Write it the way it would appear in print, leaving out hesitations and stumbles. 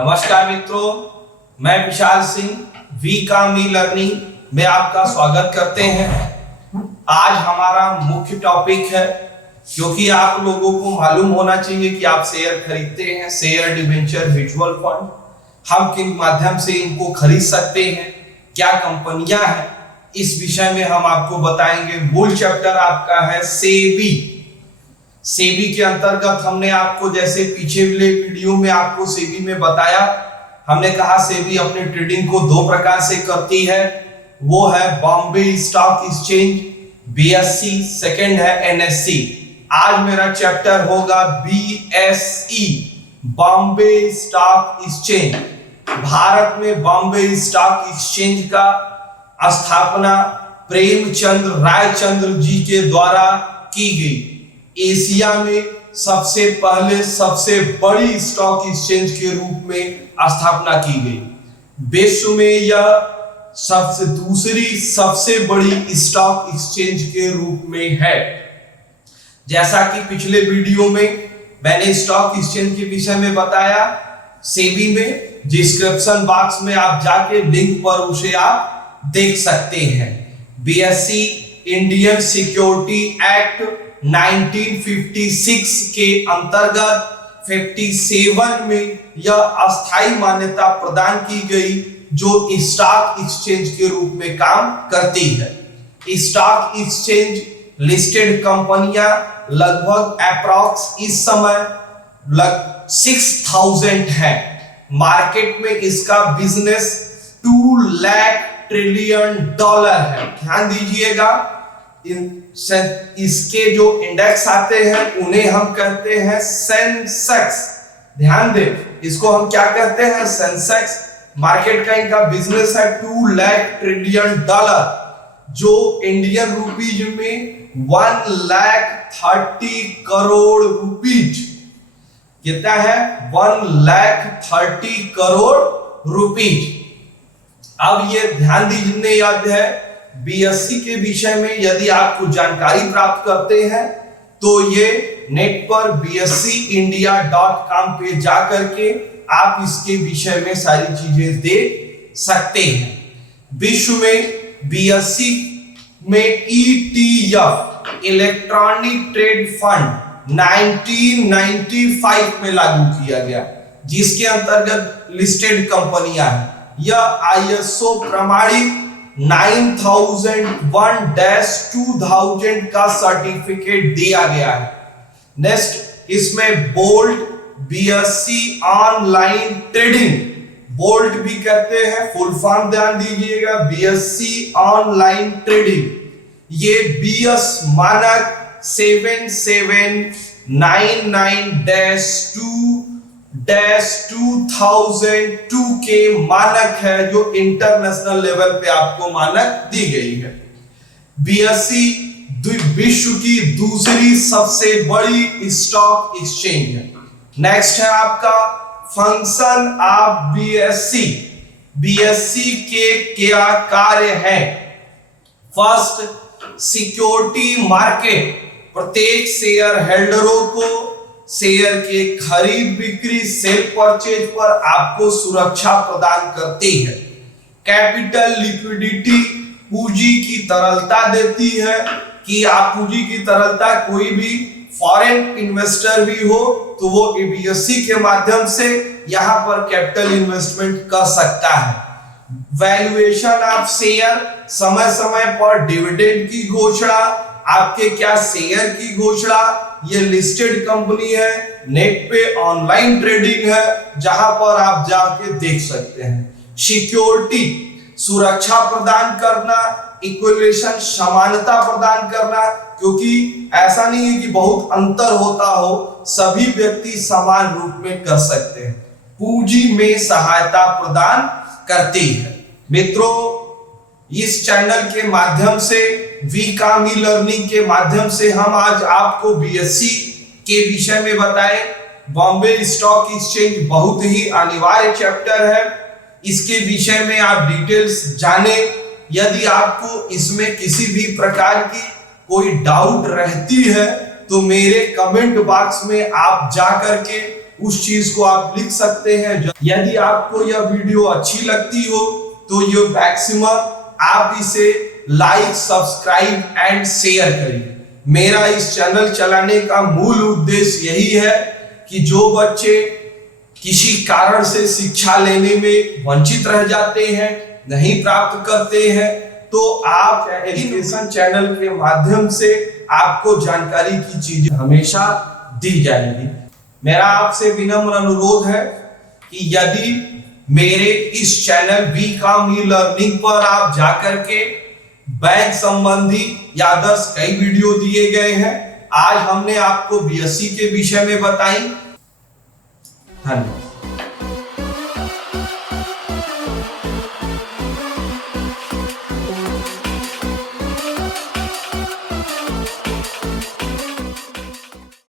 नमस्कार मित्रों, मैं विशाल सिंह वी कामी लर्निंग में आपका स्वागत करते हैं। आज हमारा मुख्य टॉपिक है, क्योंकि आप लोगों को मालूम होना चाहिए कि आप शेयर खरीदते हैं, शेयर, डिबेंचर, म्यूचुअल फंड, हम किन माध्यम से इनको खरीद सकते हैं, क्या कंपनियां हैं, इस विषय में हम आपको बताएंगे। मूल चैप्टर आपका है सेबी। सेबी के अंतर्गत हमने आपको, जैसे पीछे वाले वीडियो में आपको सेबी में बताया, हमने कहा सेबी अपने ट्रेडिंग को दो प्रकार से करती है। वो है Bombay stock exchange BSE, second है एनएससी। आज मेरा चैप्टर होगा BSE, Bombay stock exchange. Bharat में बॉम्बे स्टॉक एक्सचेंज का स्थापना प्रेमचंद रायचंद्र जी के द्वारा की गई। एशिया में सबसे पहले सबसे बड़ी स्टॉक एक्सचेंज के रूप में स्थापना की गई। विश्व में यह दूसरी सबसे बड़ी स्टॉक एक्सचेंज के रूप में है। जैसा कि पिछले वीडियो में मैंने स्टॉक एक्सचेंज के विषय में बताया, सेबी में डिस्क्रिप्शन बॉक्स में आप जाके लिंक पर उसे आप देख सकते हैं। बीएसई इंडियन सिक्योरिटी एक्ट 1956 के अंतर्गत 57 में यह अस्थायी मान्यता प्रदान की गई, जो स्टॉक एक्सचेंज के रूप में काम करती है। स्टॉक एक्सचेंज लिस्टेड कंपनियां लगभग अप्रॉक्स इस समय 6000 है। मार्केट में इसका बिजनेस 2 लाख ट्रिलियन डॉलर है। ध्यान दीजिएगा, इसके जो इंडेक्स आते हैं उन्हें हम कहते हैं सेंसेक्स। ध्यान दें, इसको हम क्या कहते हैं? सेंसेक्स। मार्केट का इनका बिजनेस है 2 लाख ट्रिलियन डॉलर, जो इंडियन रुपीज में 1,30 करोड़ रुपीज। कितना है? 1,30 करोड़ रुपीज। अब ये ध्यान दीजिए, याद है बीएसई के विषय में यदि आपको जानकारी प्राप्त करते हैं तो ये नेट पर bseindia.com पे जाकर के आप इसके विषय में सारी चीजें देख सकते हैं। विश्व में बीएसई में ETF इलेक्ट्रॉनिक ट्रेड फंड 1995 में लागू किया गया, जिसके अंतर्गत लिस्टेड कंपनियां हैं। यह ISO प्रमाणित 9001-2000 का सर्टिफिकेट दिया गया है। नेक्स्ट, इसमें bolt BSE online trading, bolt भी कहते हैं, फुल फॉर्म ध्यान दीजिएगा, बीएसई ऑनलाइन ट्रेडिंग। ये बीएस मानक 7799-2-2002 के मानक है, जो इंटरनेशनल लेवल पे आपको मानक दी गई है। बीएसई विश्व की दूसरी सबसे बड़ी स्टॉक एक्सचेंज है। नेक्स्ट है आपका फंक्शन ऑफ बीएसई। बीएसई के क्या कार्य हैं? फर्स्ट, सिक्योरिटी मार्केट प्रत्येक शेयर होल्डरों को शेयर के खरीद बिक्री, सेल परचेज पर आपको सुरक्षा प्रदान करती है। कैपिटल लिक्विडिटी, पूंजी की तरलता देती है कि आप पूंजी की तरलता, कोई भी फॉरेन इन्वेस्टर भी हो तो वो बीएसई के माध्यम से यहां पर कैपिटल इन्वेस्टमेंट कर सकता है। वैल्यूएशन ऑफ शेयर, समय समय पर डिविडेंड की घोषणा, आपके क्या शेयर की घोषणा। ये लिस्टेड कंपनी है, नेट पे ऑनलाइन ट्रेडिंग है, जहां पर आप जाके देख सकते हैं। सिक्योरिटी, सुरक्षा प्रदान करना, इक्विलेशन, समानता प्रदान करना, क्योंकि ऐसा नहीं है कि बहुत अंतर होता हो, सभी व्यक्ति समान रूप में कर सकते हैं। पूंजी में सहायता प्रदान करती है। मित्रों, इस चैनल के माध्यम से, वी कामी लर्निंग के माध्यम से हम आज आपको बीएसई के विषय में बताएं। बॉम्बे स्टॉक एक्सचेंज बहुत ही अनिवार्य चैप्टर है, इसके विषय में आप डिटेल्स जाने। यदि आपको इसमें किसी भी प्रकार की कोई डाउट रहती है तो मेरे कमेंट बॉक्स में आप जा करके उस चीज को आप लिख सकते हैं। यदि आपको यह वीडियो अच्छी लगती हो तो ये मैक्सिमम आप इसे लाइक, सब्सक्राइब एंड शेयर करिए। मेरा इस चैनल चलाने का मूल उद्देश्य यही है कि जो बच्चे किसी कारण से शिक्षा लेने में वंचित रह जाते हैं, नहीं प्राप्त करते हैं, तो आप एजुकेशन चैनल के माध्यम से आपको जानकारी की चीजें हमेशा दी जाएगी। मेरा आपसे विनम्र अनुरोध है कि यदि मेरे इस चैनल बीकॉम ई लर्निंग पर आप जाकर के बैंक संबंधी या अदर्स कई वीडियो दिए गए हैं। आज हमने आपको बीएससी के विषय में बताई। धन्यवाद।